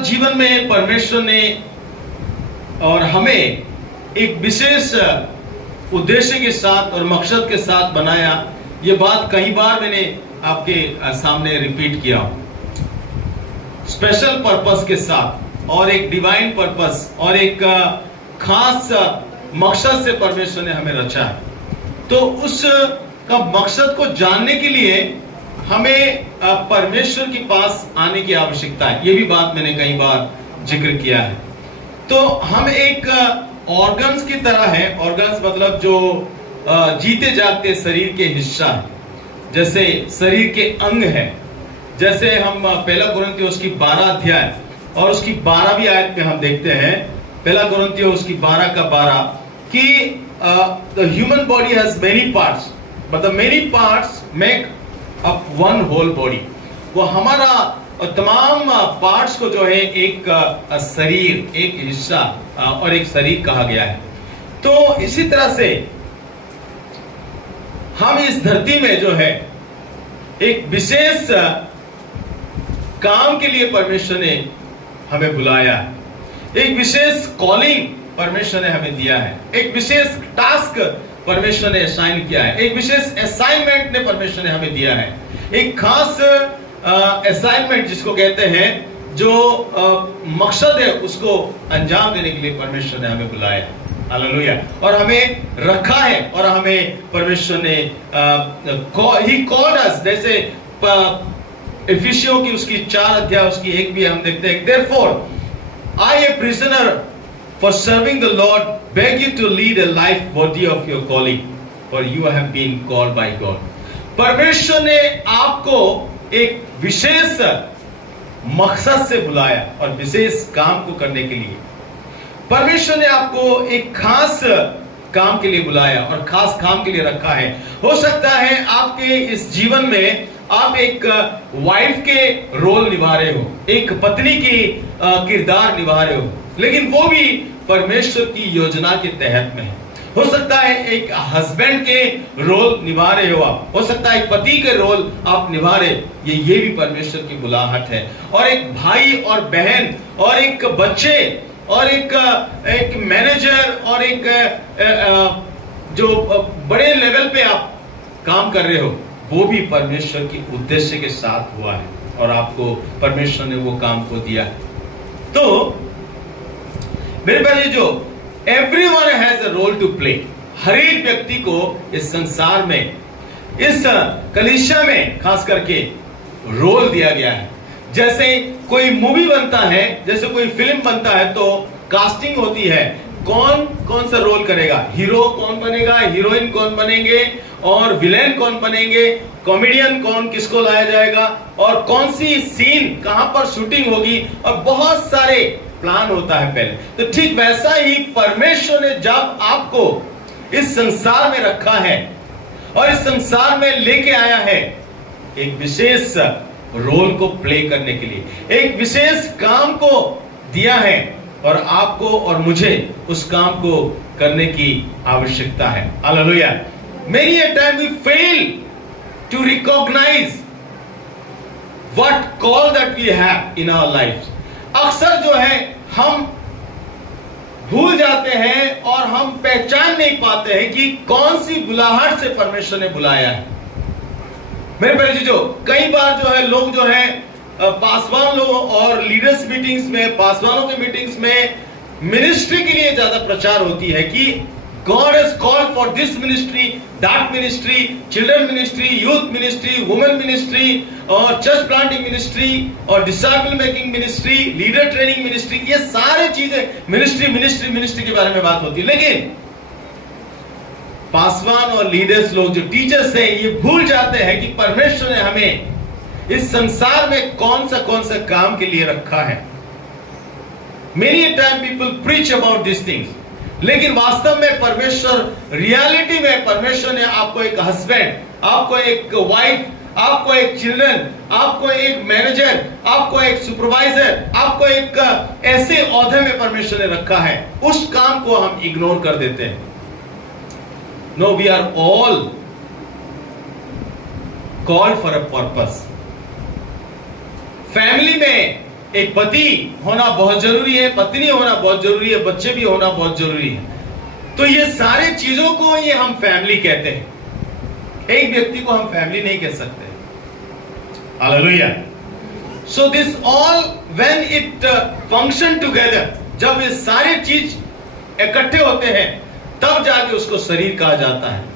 हमारे जीवन में परमेश्वर ने और हमें एक विशेष उद्देश्य के साथ और मकसद के साथ बनाया। ये बात कई बार मैंने आपके सामने रिपीट किया। स्पेशल पर्पस के साथ और एक डिवाइन पर्पस और एक खास मकसद से परमेश्वर ने हमें रचा है। तो उस का मकसद को जानने के लिए हमें परमेश्वर के पास आने की आवश्यकता है। ये भी बात मैंने कई बार जिक्र किया है। तो हम एक ऑर्गन्स की तरह है। ऑर्गन्स मतलब जो जीते जागते शरीर के हिस्सा है, जैसे शरीर के अंग है। जैसे हम पहला कुरिन्थियों उसकी 12 अध्याय और उसकी 12वीं आयत में हम देखते हैं, पहला कुरिन्थियों उसकी 12 का 12 कि the human body has many parts but the many parts make up one whole body. वो हमारा और तमाम पार्ट्स को जो है एक शरीर, एक हिस्सा और एक शरीर कहा गया है। तो इसी तरह से हम इस धरती में जो है एक विशेष काम के लिए परमेश्वर ने हमें बुलाया है। एक विशेष कॉलिंग परमेश्वर ने हमें दिया है। एक विशेष टास्क परमेश्वर ने असाइन किया है। एक विशेष असाइनमेंट ने परमेश्वर ने हमें दिया है। एक खास असाइनमेंट जिसको कहते हैं, जो मकसद है उसको अंजाम देने के लिए परमेश्वर ने हमें बुलाया है। हालेलुया। और हमें रखा है और हमें परमेश्वर ने ही कॉल्ड अस। जैसे इफिसियों की उसकी 4 अध्याय उसकी 1 भी हम देखते हैं, therefore I a prisoner for serving the lord beg you to lead a life worthy of your calling for you have been called by God. परमेश्वर ने आपको एक विशेष मकसद से बुलाया और विशेष काम को करने के लिए। परमेश्वर ने आपको एक खास काम के लिए बुलाया और खास काम के लिए रखा है। हो सकता है आपके इस जीवन में आप एक वाइफ के रोल निभा रहे हो, एक पत्नी की किरदार निभा रहे हो, लेकिन वो भी परमेश्वर की योजना के तहत में है। हो सकता है एक हस्बैंड के रोल निभा रहे हो आप, हो सकता है एक पति के रोल आप निभा रहे, ये भी परमेश्वर की बुलाहट है। और एक भाई और बहन और एक बच्चे और एक मैनेजर और एक जो बड़े लेवल पे आप काम कर रहे हो, वो भी परमेश्वर की उद्देश्य के साथ हुआ है और आपको परमेश्वर ने वो काम को दिया है। तो मेरे भाई, जो everyone has a role to play. हर एक व्यक्ति को इस संसार में, इस कलीसिया में खास करके रोल दिया गया है। जैसे कोई मूवी बनता है, जैसे कोई फिल्म बनता है, तो कास्टिंग होती है। कौन कौन सा रोल करेगा, हीरो कौन बनेगा, हीरोइन कौन बनेंगे और विलेन कौन बनेंगे, कॉमेडियन कौन, किसको लाया जाएगा और कौन सी सीन कहां पर शूटिंग होगी, और बहुत सारे प्लान होता है पहले। तो ठीक वैसा ही परमेश्वर ने जब आपको इस संसार में रखा है और इस संसार में लेके आया है, एक विशेष रोल को प्ले करने के लिए, एक विशेष काम को दिया है और आपको और मुझे उस काम को करने की आवश्यकता है। Hallelujah. Many a time we fail to recognize what call that we have in our lives. अक्सर जो है हम भूल जाते हैं और हम पहचान नहीं पाते हैं कि कौन सी बुलाहट से परमेश्वर ने बुलाया है। मेरे प्यारे जो कई बार जो है लोग जो है पासवान लोग और लीडर्स मीटिंग्स में, पासवानों के मीटिंग्स में मिनिस्ट्री के लिए ज्यादा प्रचार होती है कि God has called for this ministry, that ministry, children ministry, youth ministry, women ministry, और church planting ministry, और disciple making ministry, leader training ministry। ये सारे चीजें मिनिस्ट्री के बारे में बात होती है। लेकिन पासवान और लीडर्स लोग जो टीचर्स हैं, ये भूल जाते हैं कि परमेश्वर ने हमें इस संसार में कौन सा काम के लिए रखा है। Many a time people preach about these things, लेकिन वास्तव में परमेश्वर, रियलिटी में परमेश्वर ने आपको एक हस्बैंड, आपको एक वाइफ, आपको एक चिल्ड्रन, आपको एक मैनेजर, आपको एक सुपरवाइजर, आपको एक ऐसे ओहदे में परमेश्वर ने रखा है। उस काम को हम इग्नोर कर देते हैं। No, we are all called for a purpose. Family में एक पति होना बहुत जरूरी है, पत्नी होना बहुत जरूरी है, बच्चे भी होना बहुत जरूरी है। तो ये सारे चीजों को ये हम फैमिली कहते हैं। एक व्यक्ति को हम फैमिली नहीं कह सकते। Hallelujah. So this all when it function together, जब ये सारे चीज इकट्ठे होते हैं तब जाके उसको शरीर कहा जाता है।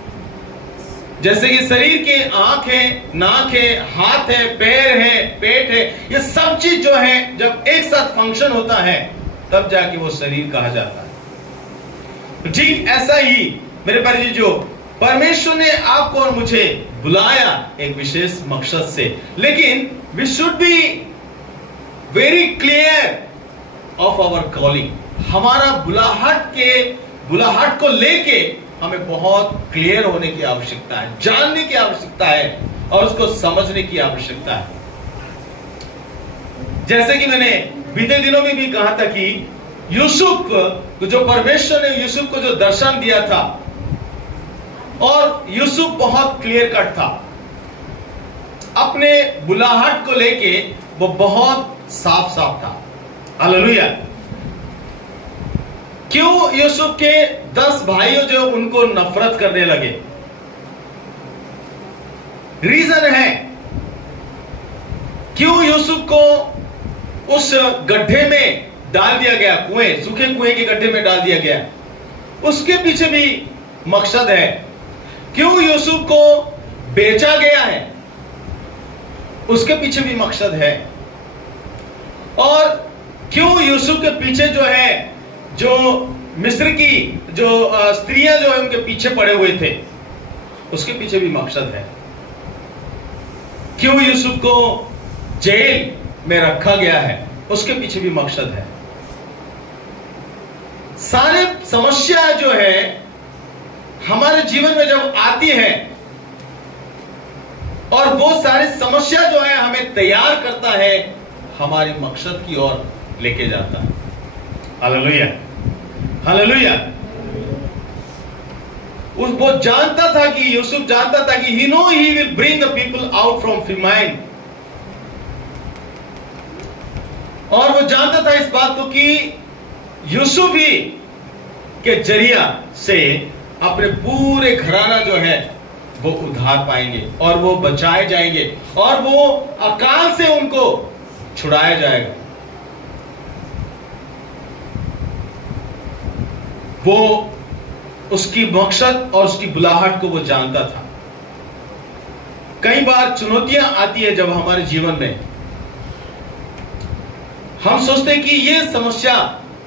जैसे कि शरीर के आंख है, नाक है, हाथ है, पैर है, पेट है, ये सब चीज जो है जब एक साथ फंक्शन होता है तब जाके वो शरीर कहा जाता है। ठीक ऐसा ही मेरे प्यारे जो परमेश्वर ने आपको और मुझे बुलाया एक विशेष मकसद से, लेकिन we should be very clear of our calling. हमारा बुलाहट को लेके हमें बहुत क्लियर होने की आवश्यकता है, जानने की आवश्यकता है और उसको समझने की आवश्यकता है। जैसे कि मैंने बीते दिनों में भी कहा था कि यूसुफ को जो परमेश्वर ने यूसुफ को जो दर्शन दिया था, और यूसुफ बहुत क्लियर कट था अपने बुलाहट को लेके, वो बहुत साफ था। हालेलुया। क्यों यूसुफ के 10 भाइयों जो उनको नफरत करने लगे? रीजन है क्यों यूसुफ को उस गड्ढे में डाल दिया गया, सूखे कुएं के गड्ढे में डाल दिया गया, उसके पीछे भी मकसद है। क्यों यूसुफ को बेचा गया है, उसके पीछे भी मकसद है। और क्यों यूसुफ के पीछे जो है, जो मिस्र की जो स्त्रियां जो है उनके पीछे पड़े हुए थे, उसके पीछे भी मकसद है। क्यों यूसुफ को जेल में रखा गया है, उसके पीछे भी मकसद है। सारे समस्या जो है हमारे जीवन में जब आती है, और वो सारी समस्या जो है हमें तैयार करता है, हमारे मकसद की ओर लेके जाता है। Hallelujah, hallelujah. वो जानता था कि यूसुफ जानता था कि he know he will bring the people out from famine, और वो जानता था इस बात को कि यूसुफ ही के जरिया से अपने पूरे घराना जो है वो उद्धार पाएंगे और वो बचाए जाएंगे और वो अकाल से उनको छुड़ाया जाएगा। वो उसकी मकसद और उसकी बुलाहट को वो जानता था। कई बार चुनौतियां आती है जब हमारे जीवन में, हम सोचते हैं कि ये समस्या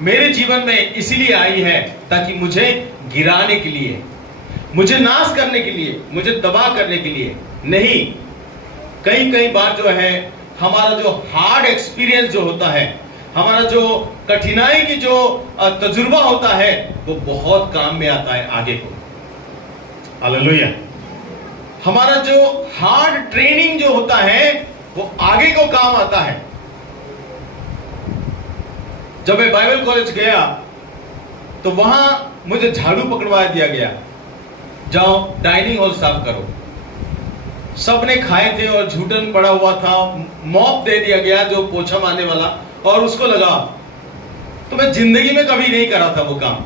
मेरे जीवन में इसीलिए आई है ताकि मुझे गिराने के लिए, मुझे नाश करने के लिए, मुझे तबाह करने के लिए नहीं। कई बार जो है हमारा जो हार्ड एक्सपीरियंस जो होता है, हमारा जो कठिनाई की जो तजुर्बा होता है, वो बहुत काम में आता है आगे को। हालेलुया। हमारा जो हार्ड ट्रेनिंग जो होता है वो आगे को काम आता है। जब मैं बाइबल कॉलेज गया तो वहां मुझे झाड़ू पकड़वा दिया गया, जाओ डाइनिंग हॉल साफ करो। सबने खाए थे और झूठन पड़ा हुआ था, मॉप दे दिया गया जो पोछा मारने वाला, और उसको लगा। तो मैं जिंदगी में कभी नहीं करा था वो काम,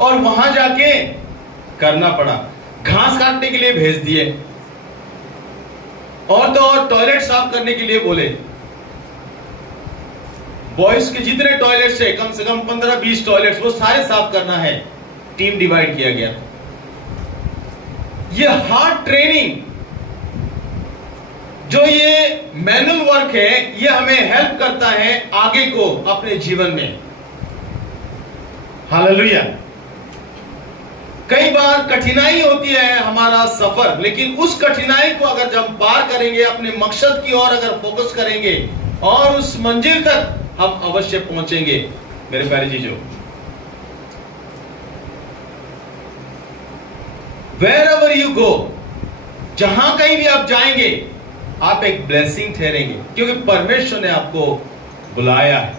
और वहां जाके करना पड़ा। घास काटने के लिए भेज दिए, और तो और टॉयलेट साफ करने के लिए बोले। बॉयज के जितने टॉयलेट्स है, कम से कम 15-20 टॉयलेट्स, वो सारे साफ करना है। टीम डिवाइड किया गया। ये हार्ड ट्रेनिंग, जो ये मैनुअल वर्क है, ये हमें हेल्प करता है आगे को अपने जीवन में। हालेलुया। कई बार कठिनाई होती है हमारा सफर, लेकिन उस कठिनाई को अगर जब पार करेंगे, अपने मकसद की ओर अगर फोकस करेंगे और उस मंजिल तक हम अवश्य पहुंचेंगे। मेरे प्यारे जीजो, wherever you go, जहां कहीं भी आप जाएंगे, आप एक ब्लेसिंग ठहरेंगे, क्योंकि परमेश्वर ने आपको बुलाया है।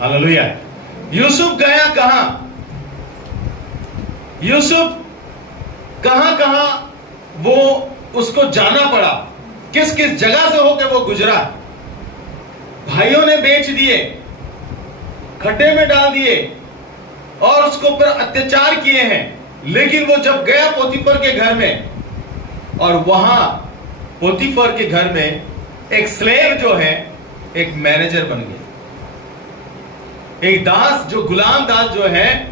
हालेलुया। यूसुफ गया कहां? यूसुफ कहां वो उसको जाना पड़ा, किस किस जगह से होकर वो गुजरा। भाइयों ने बेच दिए, खड्डे में डाल दिए और उसके ऊपर अत्याचार किए हैं। लेकिन वो जब गया पोतीफर के घर में, और वहां पोतीफर के घर में एक स्लेव जो है एक मैनेजर बन गया। एक दास, जो गुलाम दास जो है,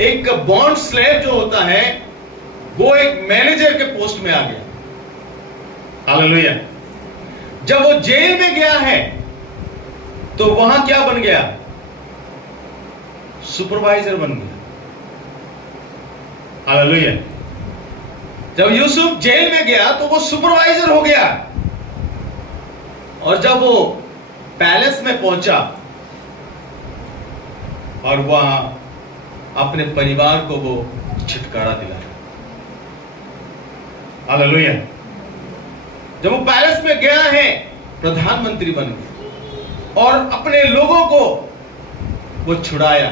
एक बॉन्ड स्लेव जो होता है, वो एक मैनेजर के पोस्ट में आ गया। हालेलुया। जब वो जेल में गया है तो वहां क्या बन गया? सुपरवाइजर बन गया। हालेलुया। जब यूसुफ जेल में गया तो वो सुपरवाइजर हो गया। और जब वो पैलेस में पहुंचा और वहां अपने परिवार को वो छुटकारा दिलाया। हालेलुया। जब वो पैलेस में गया है, प्रधानमंत्री बन गया और अपने लोगों को वो छुड़ाया।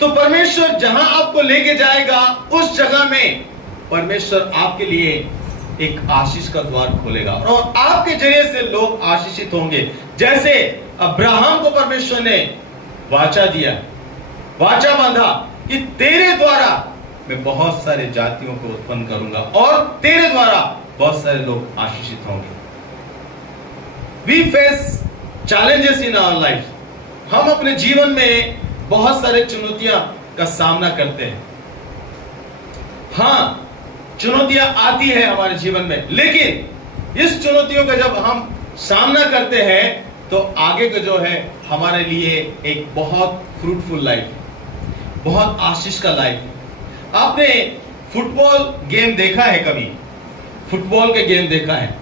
तो परमेश्वर जहां आपको लेके जाएगा, उस जगह में परमेश्वर आपके लिए एक आशीष का द्वार खोलेगा और आपके जरिए से लोग आशीषित होंगे। जैसे अब्राहम को परमेश्वर ने वाचा दिया, वाचा बांधा कि तेरे द्वारा मैं बहुत सारे जातियों को उत्पन्न करूंगा और तेरे द्वारा बहुत सारे लोग आशीषित होंगे। We face challenges in our life. हम अपने जीवन में बहुत सारे चुनौतियां का सामना करते हैं। हाँ, चुनौतियां आती है हमारे जीवन में, लेकिन इस चुनौतियों का जब हम सामना करते हैं तो आगे का जो है हमारे लिए एक बहुत फ्रूटफुल लाइफ, बहुत आशीष का लाइफ। आपने फुटबॉल गेम देखा है कभी? फुटबॉल के गेम देखा है?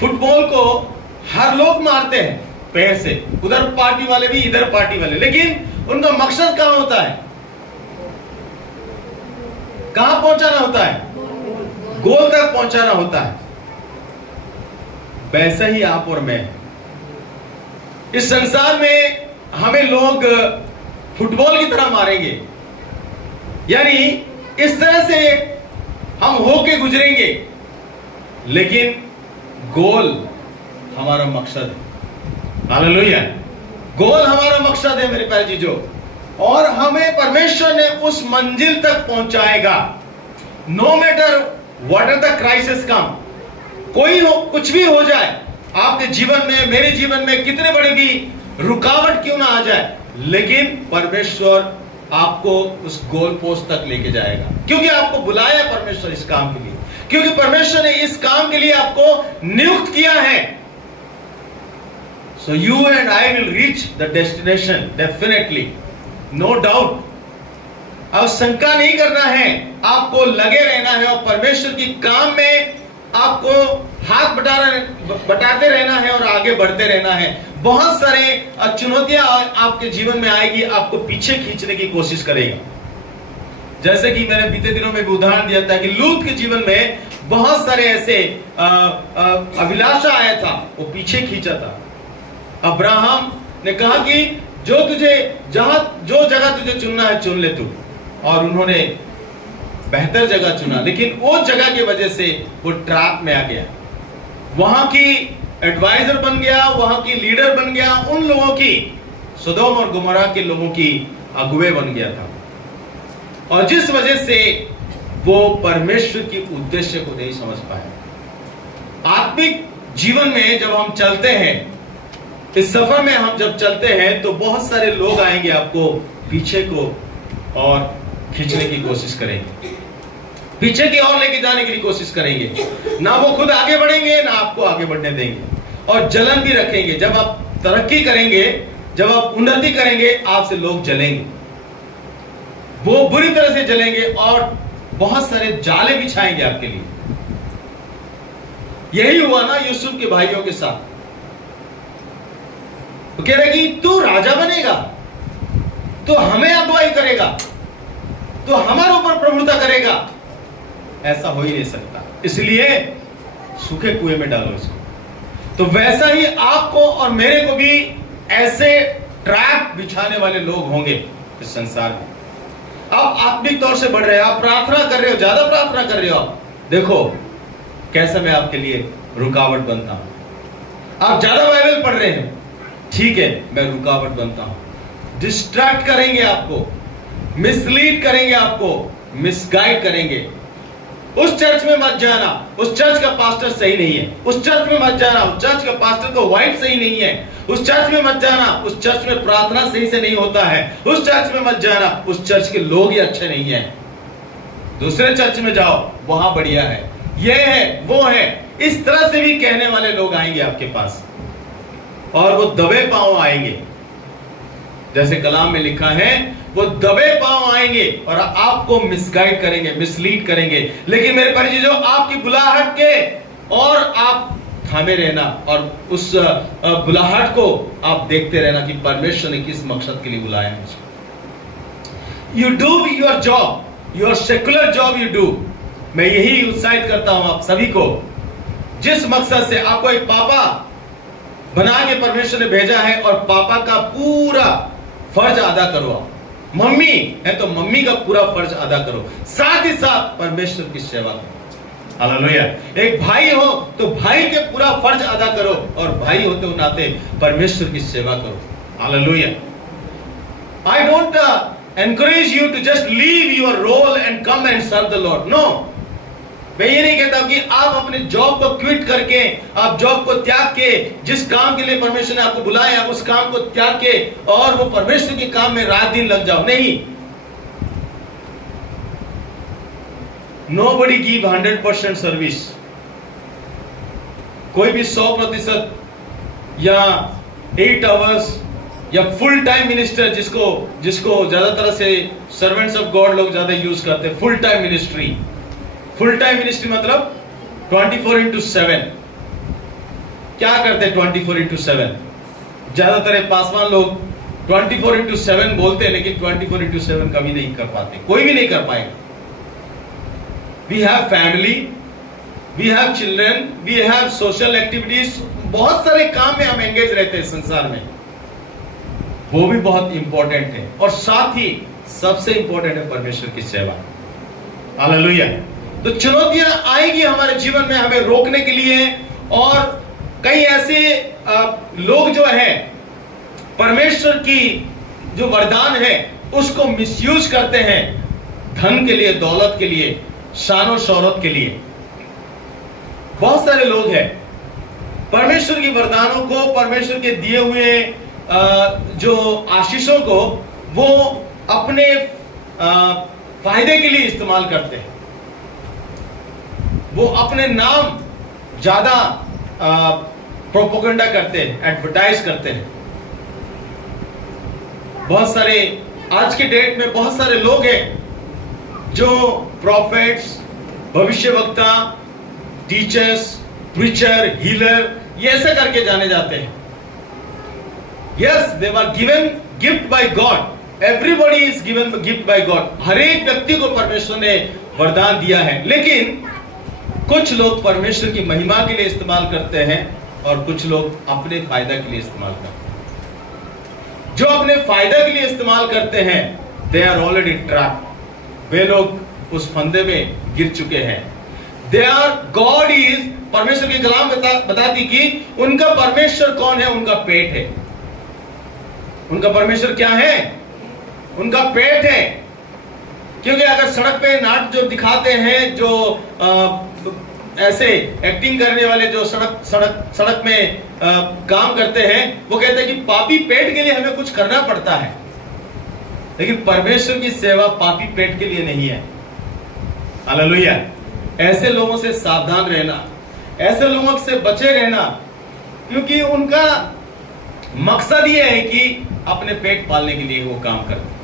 फुटबॉल को हर लोग मारते हैं पैर से, उधर पार्टी वाले भी, इधर पार्टी वाले, लेकिन उनका मकसद कहां होता है? कहां पहुंचाना होता है? गोल तक पहुंचाना होता है। वैसा ही आप और मैं, इस संसार में हमें लोग फुटबॉल की तरह मारेंगे, यानी इस तरह से हम होके गुजरेंगे, लेकिन गोल हमारा मकसद है। हालेलुया। गोल हमारा मकसद है मेरे प्यारे चीजों, और हमें परमेश्वर ने उस मंजिल तक पहुंचाएगा। No matter what are the crisis come, कोई हो, कुछ भी हो जाए आपके जीवन में, मेरे जीवन में, कितने बड़े भी रुकावट क्यों ना आ जाए, लेकिन परमेश्वर आपको उस गोल पोस्ट तक लेके जाएगा, क्योंकि आपको बुलाया परमेश्वर इस काम के लिए, क्योंकि परमेश्वर ने इस काम के लिए आपको नियुक्त किया है। So you and I will reach the destination definitely, no doubt. अब शंका नहीं करना है, आपको लगे रहना है और परमेश्वर की काम में आपको हाथ बटाते रहना है और आगे बढ़ते रहना है। बहुत सारे चुनौतियां आपके जीवन में आएगी, आपको पीछे खींचने की कोशिश करेगा। जैसे कि मैंने बीते दिनों में भी उदाहरण दिया था कि लूत के जीवन में बहुत सारे ऐसे अभिलाषा आया था, वो पीछे खींचा था। अब्राहम ने कहा कि जो जगह तुझे चुनना है चुन ले तू, और उन्होंने बेहतर जगह चुना, लेकिन वो जगह की वजह से वो ट्रैप में आ गया, वहां की एडवाइजर बन गया, वहां की लीडर बन गया, उन लोगों की, सदोम और गुमोरा के लोगों की अगुवे बन गया था, और जिस वजह से वो परमेश्वर की उद्देश्य को नहीं समझ पाए। आत्मिक जीवन में जब हम चलते हैं, इस सफर में हम जब चलते हैं, तो बहुत सारे लोग आएंगे आपको पीछे को और खींचने की कोशिश करेंगे, पीछे की ओर लेके जाने की कोशिश करेंगे। ना वो खुद आगे बढ़ेंगे, ना आपको आगे बढ़ने देंगे, और जलन भी रखेंगे। जब आप तरक्की करेंगे, जब आप उन्नति करेंगे, आपसे लोग जलेंगे, वो बुरी तरह से जलेंगे और बहुत सारे जाले बिछाएंगे आपके लिए। यही हुआ ना यूसुफ के भाइयों के साथ। वो कह रहे कि तू राजा बनेगा, तो हमें अगुवाई करेगा, तो हमारे ऊपर प्रभुता करेगा। ऐसा हो ही नहीं सकता, इसलिए सूखे कुएं में डालो इसको। तो वैसा ही आपको और मेरे को भी ऐसे ट्रैप बिछाने वाले लोग होंगे इस संसार में। आप आत्मिक तौर से बढ़ रहे हो, आप प्रार्थना कर रहे हो, ज्यादा प्रार्थना कर रहे हो, देखो कैसे मैं आपके लिए रुकावट बनता हूं। आप ज्यादा बाइबल पढ़ रहे हैं, ठीक है, मैं रुकावट बनता हूं। डिस्ट्रैक्ट करेंगे आपको, मिसलीड करेंगे आपको, मिसगाइड करेंगे। उस चर्च में मत जाना, उस चर्च का पास्टर सही नहीं है। उस चर्च में मत जाना, उस चर्च का पास्टर का वाइफ सही नहीं है। उस चर्च में मत जाना, उस चर्च में प्रार्थना सही से नहीं होता है। उस चर्च में मत जाना, उस चर्च के लोग ही अच्छे नहीं हैं। दूसरे चर्च में जाओ, वहां बढ़िया है, ये है, वो है। इस तरह से भी कहने वाले लोग आएंगे आपके पास, और वो दबे पांव आएंगे। जैसे कलाम में लिखा है, वो दबे पांव आएंगे और आपको मिसगाइड करेंगे, मिसलीड करेंगे। लेकिन मेरे परिचित, जो आपकी बुलाहट के और आप थामे रहना, और उस बुलाहट को आप देखते रहना कि परमेश्वर ने किस मकसद के लिए बुलाया है मुझे। You do your job, your secular job you do. मैं यही उत्साहित करता हूं आप सभी को, जिस मकसद से आपको एक पापा बना के परमेश्वर ने भेजा है, और पापा का पूरा फर्ज अदा करो। मम्मी है तो मम्मी का पूरा फर्ज अदा करो, साथ ही साथ परमेश्वर की सेवा करो। हालेलुया। एक भाई हो तो भाई के पूरा फर्ज अदा करो, और भाई होते हो नाते परमेश्वर की सेवा करो। Hallelujah. I don't encourage you to just leave your role and come and serve the Lord. No. मैं ये नहीं कहता कि आप अपने जॉब को क्विट करके, आप जॉब को त्याग के, जिस काम के लिए परमेश्वर ने आपको बुलाया उस काम को त्याग के और वो परमेश्वर के काम में रात दिन लग जाओ। नहीं। Nobody give 100% service. कोई भी 100% या 8 आवर्स या फुल टाइम मिनिस्टर, जिसको ज्यादातर से सर्वेंट्स ऑफ गॉड लोग ज्यादा यूज करते हैं, full time ministry. Full time ministry मतलब 24/7। क्या करते हैं 24/7? ज्यादातर पासवान लोग 24/7 बोलते हैं, लेकिन 24/7 कभी नहीं कर पाते, कोई भी नहीं कर पाएगा। We have family, we have children, we have social activities, बहुत सारे काम में हम एंगेज रहते हैं संसार में, वो भी बहुत इंपॉर्टेंट है। और साथ ही सबसे इंपॉर्टेंट है परमेश्वर की सेवा। हालेलुया। तो चुनौतियां आएगी हमारे जीवन में हमें रोकने के लिए, और कई ऐसे लोग जो है परमेश्वर की जो वरदान है उसको मिसयूज करते हैं, धन के लिए, दौलत के लिए, शान शौहरत के लिए। बहुत सारे लोग हैं परमेश्वर की वरदानों को, परमेश्वर के दिए हुए जो आशीषों को वो अपने फायदे के लिए इस्तेमाल करते हैं। वो अपने नाम ज्यादा प्रोपोगंडा करते हैं, एडवर्टाइज करते हैं। बहुत सारे आज के डेट में बहुत सारे लोग हैं जो प्रॉफिट्स, भविष्यवक्ता, टीचर्स, प्रीचर, हीलर, ये ऐसे करके जाने जाते हैं। Yes, they were given gift by God. Everybody is given gift by God. हर एक व्यक्ति को परमेश्वर ने वरदान दिया है, लेकिन कुछ लोग परमेश्वर की महिमा के लिए इस्तेमाल करते हैं और कुछ लोग अपने फायदा के लिए इस्तेमाल करते हैं। जो अपने फायदा के लिए इस्तेमाल करते हैं, दे आर ऑलरेडी ट्रैप्ड। वे लोग उस फंदे में गिर चुके हैं। दे आर गॉड इज, परमेश्वर की कलाम बताती कि उनका परमेश्वर कौन है? उनका पेट है। उनका परमेश्वर क्या है? उनका पेट है। क्योंकि अगर सड़क पे नाट जो दिखाते हैं, जो ऐसे एक्टिंग करने वाले जो सड़क में काम करते हैं, वो कहते हैं कि पापी पेट के लिए हमें कुछ करना पड़ता है, लेकिन परमेश्वर की सेवा पापी पेट के लिए नहीं है। हालेलुया। ऐसे लोगों से सावधान रहना, ऐसे लोगों से बचे रहना, क्योंकि उनका मकसद ये है कि अपने पेट पालने के लिए वो काम करते।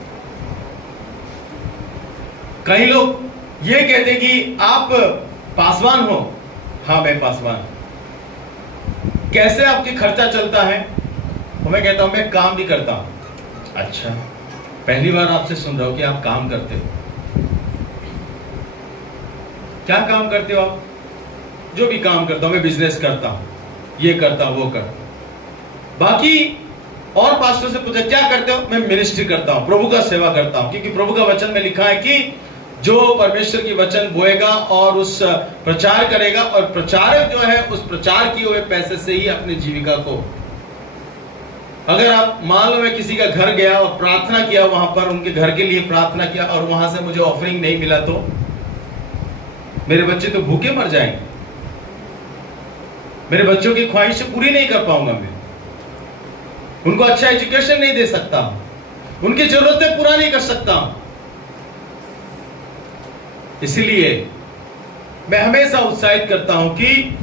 कई लोग ये कहते कि आप पासवान हो। हाँ, मैं पासवान। कैसे आपकी खर्चा चलता है? तो मैं कहता हूं मैं काम भी करता हूं। अच्छा, पहली बार आपसे सुन रहा हूं कि आप काम करते हो। क्या काम करते हो आप? जो भी काम करता हूं, मैं बिजनेस करता हूं, ये करता हूं, वो करता हूं। बाकी और पास्टर से पूछा क्या करते हो? मैं मिनिस्ट्री करता हूं, प्रभु का सेवा करता हूं। क्योंकि प्रभु का वचन में लिखा है कि जो परमेश्वर की वचन बोएगा और उस प्रचार करेगा, और प्रचारक जो है उस प्रचार किए हुए पैसे से ही अपनी जीविका को अगर आप मान लो मैं किसी का घर गया और प्रार्थना किया, वहां पर उनके घर के लिए प्रार्थना किया और वहां से मुझे ऑफरिंग नहीं मिला, तो मेरे बच्चे तो भूखे मर जाएंगे, मेरे बच्चों की ख्वाहिशें पूरी नहीं कर पाऊंगा मैं, उनको अच्छा एजुकेशन नहीं दे सकता, उनकी जरूरतें पूरा नहीं कर सकता। इसलिए मैं हमेशा उत्साहित करता हूं कि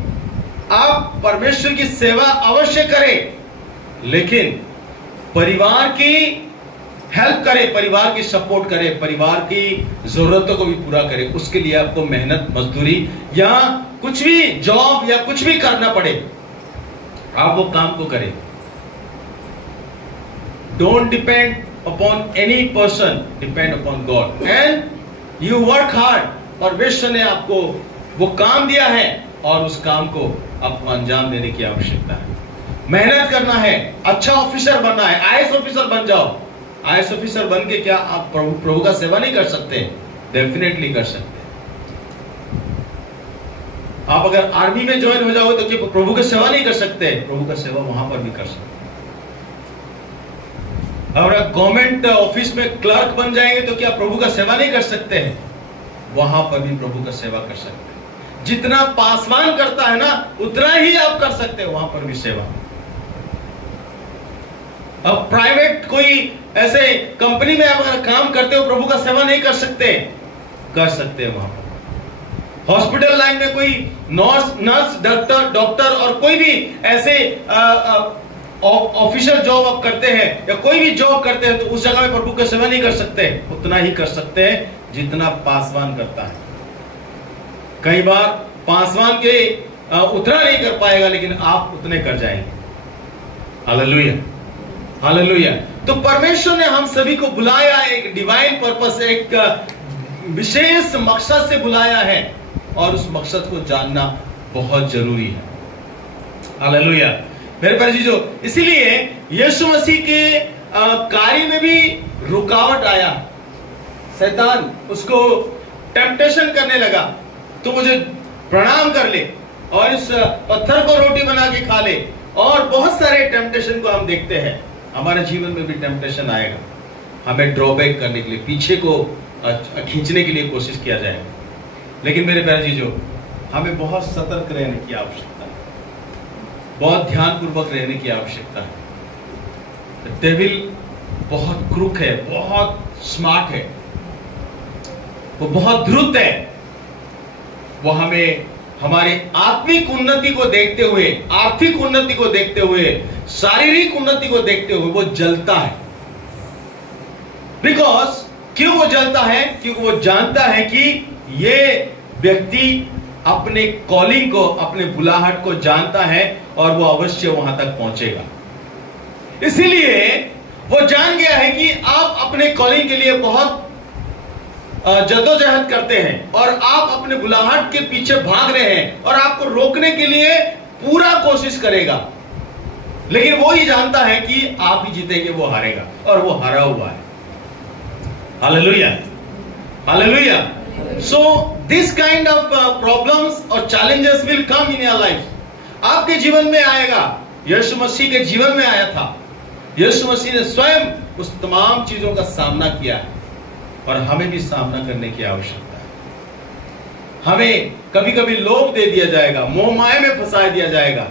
आप परमेश्वर की सेवा अवश्य करें, लेकिन परिवार की हेल्प करें, परिवार की सपोर्ट करें, परिवार की जरूरतों को भी पूरा करें। उसके लिए आपको मेहनत, मजदूरी या कुछ भी जॉब या कुछ भी करना पड़े, आप वो काम को करें। Don't depend upon any person, depend upon God and you work hard. परमेश्वर ने आपको वो काम दिया है और उस काम को आपको अंजाम देने की आवश्यकता है। मेहनत करना है, अच्छा ऑफिसर बनना है, आईएएस ऑफिसर बन जाओ। आईएएस ऑफिसर बन के क्या आप प्रभु का सेवा नहीं कर सकते? डेफिनेटली कर सकते। आप अगर आर्मी में ज्वाइन हो जाओगे तो क्या प्रभु की सेवा नहीं कर सकते? प्रभु का सेवा वहां पर भी कर सकते। और गवर्नमेंट ऑफिस में क्लर्क बन जाएंगे तो क्या प्रभु का सेवा नहीं कर सकते हैं? वहां पर भी प्रभु का सेवा कर सकते हैं। जितना पासवान करता है ना, उतना ही आप कर सकते हैं वहां पर भी सेवा। अब प्राइवेट कोई ऐसे कंपनी में आप अगर काम करते हो, प्रभु का सेवा नहीं कर सकते? कर सकते हैं वहां पर। हॉस्पिटल लाइन में कोई नर्स, डॉक्टर और कोई भी ऐसे ऑफिशियल जॉब आप करते हैं या कोई भी जॉब करते हैं, तो उस जगह में प्रभु की सेवा नहीं कर सकते। उतना ही कर सकते हैं जितना पासवान करता है। कई बार पासवान के उतना नहीं कर पाएगा, लेकिन आप उतने कर जाएंगे। Hallelujah, hallelujah. तो परमेश्वर ने हम सभी को बुलाया, एक डिवाइन पर्पस, एक विशेष मकसद से बुलाया है और उस मकसद को जानना बहुत जरूरी है। हालेलुया मेरे प्यारे चीजों, इसीलिए यीशु मसीह के कार्य में भी रुकावट आया। शैतान उसको टेम्पटेशन करने लगा, तो मुझे प्रणाम कर ले और इस पत्थर को रोटी बना के खा ले। और बहुत सारे टेम्पटेशन को हम देखते हैं। हमारे जीवन में भी टेम्पटेशन आएगा, हमें ड्रॉबैक करने के लिए, पीछे को खींचने के लिए कोशिश किया जाएगा। लेकिन मेरे प्यारे चीजों, हमें बहुत सतर्क रहने की आवश्यकता है, बहुत ध्यानपूर्वक रहने की आवश्यकता है। डेविल बहुत क्रूक है, बहुत स्मार्ट है, वो बहुत द्रुत है। वो हमें हमारी आत्मिक उन्नति को देखते हुए, आर्थिक उन्नति को देखते हुए, शारीरिक उन्नति को देखते हुए वो जलता है। बिकॉज क्यों वो जलता है? क्योंकि वो जानता है कि ये व्यक्ति अपने कॉलिंग को, अपने बुलाहट को जानता है और वो अवश्य वहां तक पहुंचेगा। इसीलिए वो जान गया है कि आप अपने कॉलिंग के लिए बहुत जद्दोजहद करते हैं और आप अपने बुलाहट के पीछे भाग रहे हैं और आपको रोकने के लिए पूरा कोशिश करेगा। लेकिन वो ही जानता है कि आप ही जीतेंगे, वो हारेगा, और वो हारा हुआ है। Hallelujah, hallelujah. So this kind of problems और challenges will come in your life. आपके जीवन में आएगा। यीशु मसीह के जीवन में आया था। यीशु मसीह ने स्वयं उस तमाम चीजों का सामना किया है और हमें भी सामना करने की आवश्यकता है। हमें कभी कभी लोभ दे दिया जाएगा, मोह माया में फंसा दिया जाएगा।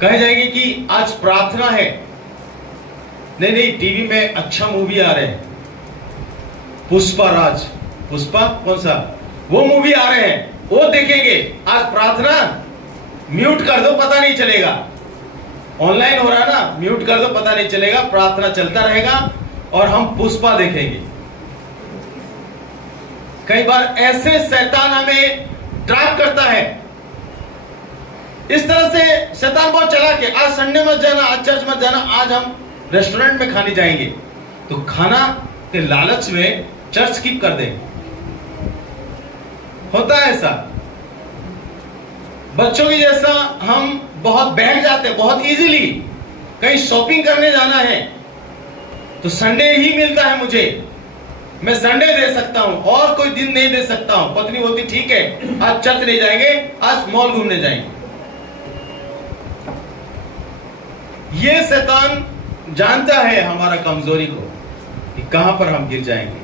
कहे जाएंगे कि आज प्रार्थना है, नहीं नहीं, टीवी में अच्छा मूवी आ रहे हैं, पुष्पा राज, पुष्पा कौन सा, वो मूवी आ रहे हैं, वो देखेंगे। आज प्रार्थना म्यूट कर दो, पता नहीं चलेगा। ऑनलाइन हो रहा है ना, म्यूट कर दो, पता नहीं चलेगा, प्रार्थना चलता रहेगा और हम पुष्पा देखेंगे। कई बार ऐसे शैतान हमें ट्रैप करता है। इस तरह से शैतान बहुत चला के, आज संडे मत जाना, आज चर्च मत जाना, आज हम रेस्टोरेंट में खाने जाएंगे। तो खाना के लालच में चर्च स्किप कर देंगे। होता है ऐसा। बच्चों की जैसा हम बहुत बैठ जाते हैं, बहुत इजीली। कहीं शॉपिंग करने जाना है तो संडे ही मिलता है मुझे, मैं संडे दे सकता हूं और कोई दिन नहीं दे सकता हूं। पत्नी बोलती ठीक है, आज चर्च नहीं जाएंगे, आज मॉल घूमने जाएंगे। ये शैतान जानता है हमारा कमजोरी को कि कहां पर हम गिर जाएंगे,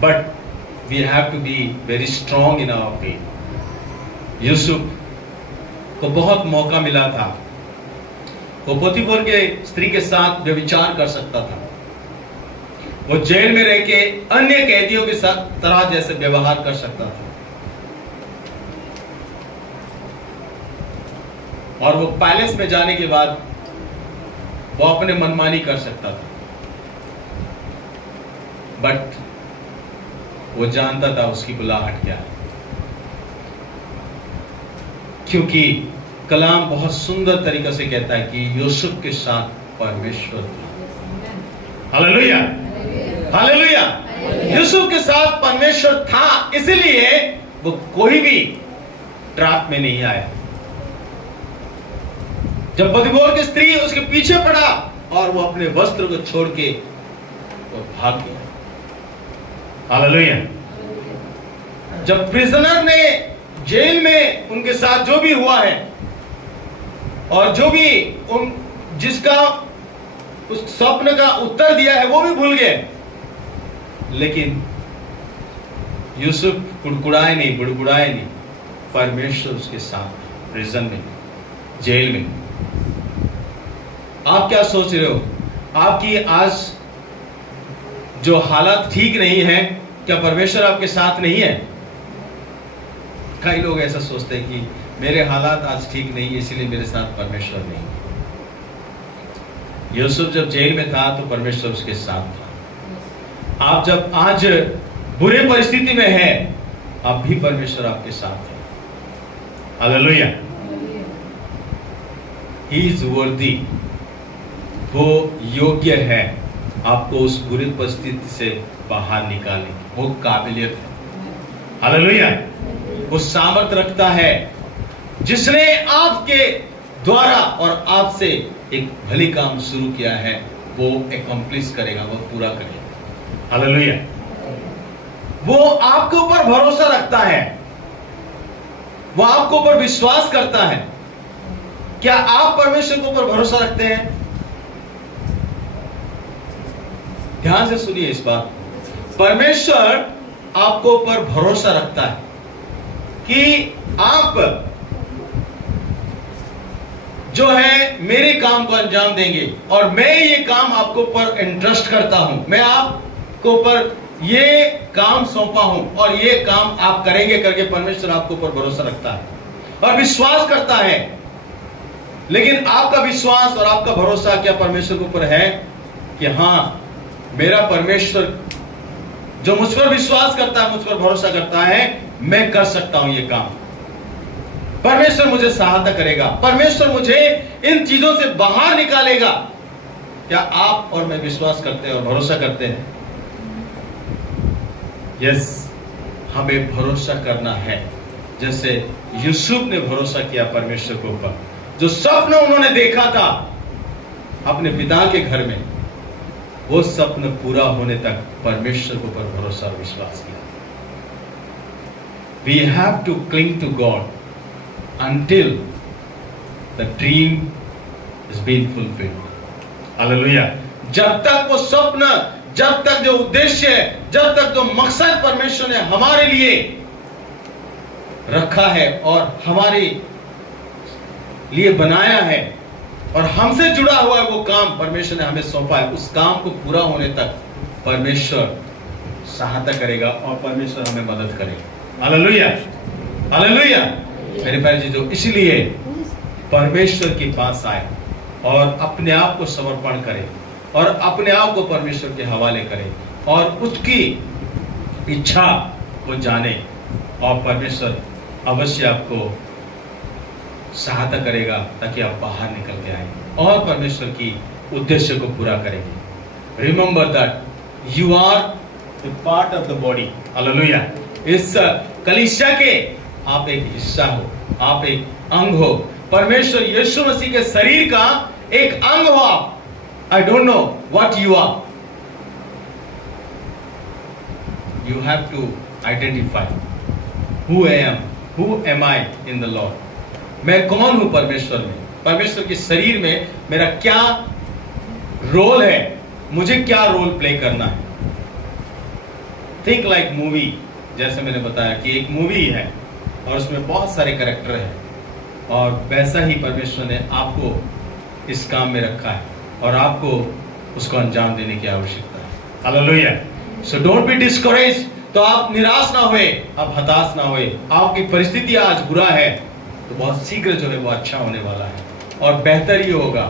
but we have to be very strong in our faith. Yusuf को बहुत मौका मिला था, वो पोतीफर के स्त्री के साथ व्यभिचार कर सकता था, वो जेल में रह के अन्य कैदियों के साथ तरह जैसे व्यवहार कर सकता था, और वो पैलेस में जाने के बाद वो अपने मनमानी कर सकता था, बट वो जानता था उसकी बुलाहट क्या है, क्योंकि कलाम बहुत सुंदर तरीके से कहता है कि यूसुफ के साथ परमेश्वर था। Hallelujah, hallelujah. यूसुफ के साथ परमेश्वर था, इसलिए वो कोई भी ट्रैप में नहीं आया। जब पोतीफर की स्त्री उसके पीछे पड़ा और वो अपने वस्त्र को छोड़ के वो भाग गया। हालेलुया। जब प्रिजनर ने जेल में उनके साथ जो भी हुआ है और जो भी जिसका उस स्वप्न का उत्तर दिया है वो भी भूल गए, लेकिन यूसुफ कुड़कुड़ाए नहीं, बुड़बुड़ाए नहीं, परमेश्वर उसके साथ प्रिजन में, जेल में। आप क्या सोच रहे हो? आपकी आज जो हालात ठीक नहीं है, क्या परमेश्वर आपके साथ नहीं है? कई लोग ऐसा सोचते हैं कि मेरे हालात आज ठीक नहीं है इसलिए मेरे साथ परमेश्वर नहीं है। यूसुफ जब जेल में था तो परमेश्वर उसके साथ था। आप जब आज बुरे परिस्थिति में है, अब भी परमेश्वर आपके साथ है। हालेलुया। ही इज वर्दी, वो योग्य है आपको उस बुरी परिस्थिति से बाहर निकालने की, वो काबिलियत है। हालेलुया। वो सामर्थ्य रखता है, जिसने आपके द्वारा और आपसे एक भली काम शुरू किया है वो एकम्प्लिश करेगा, वो पूरा करेगा। हालेलुया। वो आपके ऊपर भरोसा रखता है, वो आपके ऊपर विश्वास करता है। क्या आप परमेश्वर के ऊपर भरोसा रखते हैं? ध्यान से सुनिए इस बात। परमेश्वर आपको ऊपर भरोसा रखता है कि आप जो है मेरे काम को अंजाम देंगे, और मैं ये काम आपको ऊपर इंटरेस्ट करता हूं, मैं आपको ऊपर ये काम सौंपा हूं और ये काम आप करेंगे करके परमेश्वर आपको ऊपर भरोसा रखता है और विश्वास करता है। लेकिन आपका विश्वास और आपका भरोसा क्या परमेश्वर के ऊपर है कि हां, मेरा परमेश्वर जो मुझ पर विश्वास करता है, मुझ पर भरोसा करता है, मैं कर सकता हूं ये काम, परमेश्वर मुझे सहायता करेगा, परमेश्वर मुझे इन चीजों से बाहर निकालेगा। क्या आप और मैं विश्वास करते हैं और भरोसा करते हैं? यस, हमें भरोसा करना है, जैसे यूसुफ ने भरोसा किया परमेश्वर के ऊपर। जो स्वप्न उन्होंने देखा था अपने पिता के घर में, वो स्वप्न पूरा होने तक परमेश्वर के ऊपर भरोसा और विश्वास किया। We have to cling to God until the dream is being fulfilled. Hallelujah. जब तक वो स्वप्न, जब तक जो उद्देश्य, जब तक जो मकसद परमेश्वर ने हमारे लिए रखा है और हमारे लिए बनाया है और हमसे जुड़ा हुआ है, वो काम परमेश्वर ने हमें सौंपा है, उस काम को पूरा होने तक परमेश्वर सहायता करेगा और परमेश्वर हमें मदद करेगा। Hallelujah, hallelujah. मेरे प्यारे जी, जो इसलिए परमेश्वर के पास आए और अपने आप को समर्पण करें और अपने आप को परमेश्वर के हवाले करें और उसकी इच्छा को जाने, और परमेश्वर अवश्य आपको सहायता करेगा ताकि आप बाहर निकल के आए और परमेश्वर की उद्देश्य को पूरा करेंगे। Remember that you are the part of the body. Hallelujah. इस कलीसिया के आप एक हिस्सा हो, आप एक अंग हो, परमेश्वर यीशु मसीह के शरीर का एक अंग हो आप। I don't know what you are, you have to identify who I am, who am I in the lord. मैं कौन हूं परमेश्वर में, परमेश्वर के शरीर में मेरा क्या रोल है, मुझे क्या रोल प्ले करना है। थिंक लाइक मूवी, जैसे मैंने बताया कि एक मूवी है और उसमें बहुत सारे कैरेक्टर हैं, और वैसा ही परमेश्वर ने आपको इस काम में रखा है और आपको उसको अंजाम देने की आवश्यकता है। Hallelujah. So don't be discourage. तो आप निराश ना हुए, आप हताश ना हुए। आपकी परिस्थिति आज बुरा है तो बहुत शीघ्र जो है वो अच्छा होने वाला है और बेहतर ही होगा।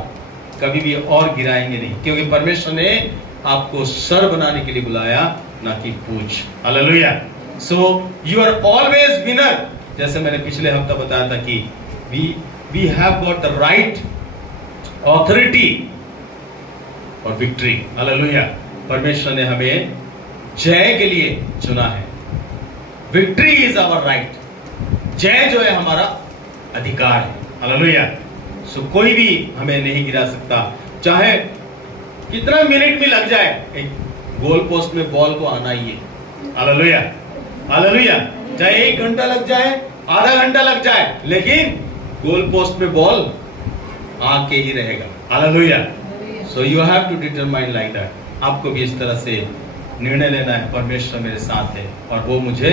कभी भी और गिराएंगे नहीं, क्योंकि परमेश्वर ने आपको सर बनाने के लिए बुलाया, ना कि पूछ। Hallelujah. So you are always winner. जैसे मैंने पिछले हफ्ता बताया था कि we have got the right authority और विक्ट्री। हालेलुया। परमेश्वर ने हमें जय के लिए चुना है। Victory is our right. जय जो है हमारा अधिकार है। हालेलुया। सो कोई भी हमें नहीं गिरा सकता, चाहे कितना मिनट भी लग जाए। एक गोल पोस्ट में बॉल को आना ही है। हालेलुया। हालेलुया। चाहे 1 घंटा लग जाए, आधा घंटा लग जाए, लेकिन गोल पोस्ट में बॉल आके ही रहेगा। Hallelujah. So you have to determine like that. आपको भी इस तरह से निर्णय लेना है, परमेश्वर मेरे साथ है और वो मुझे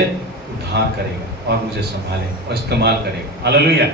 उद्धार करेगा और मुझे संभालेगा और इस्तेमाल करेगा। हालेलुया।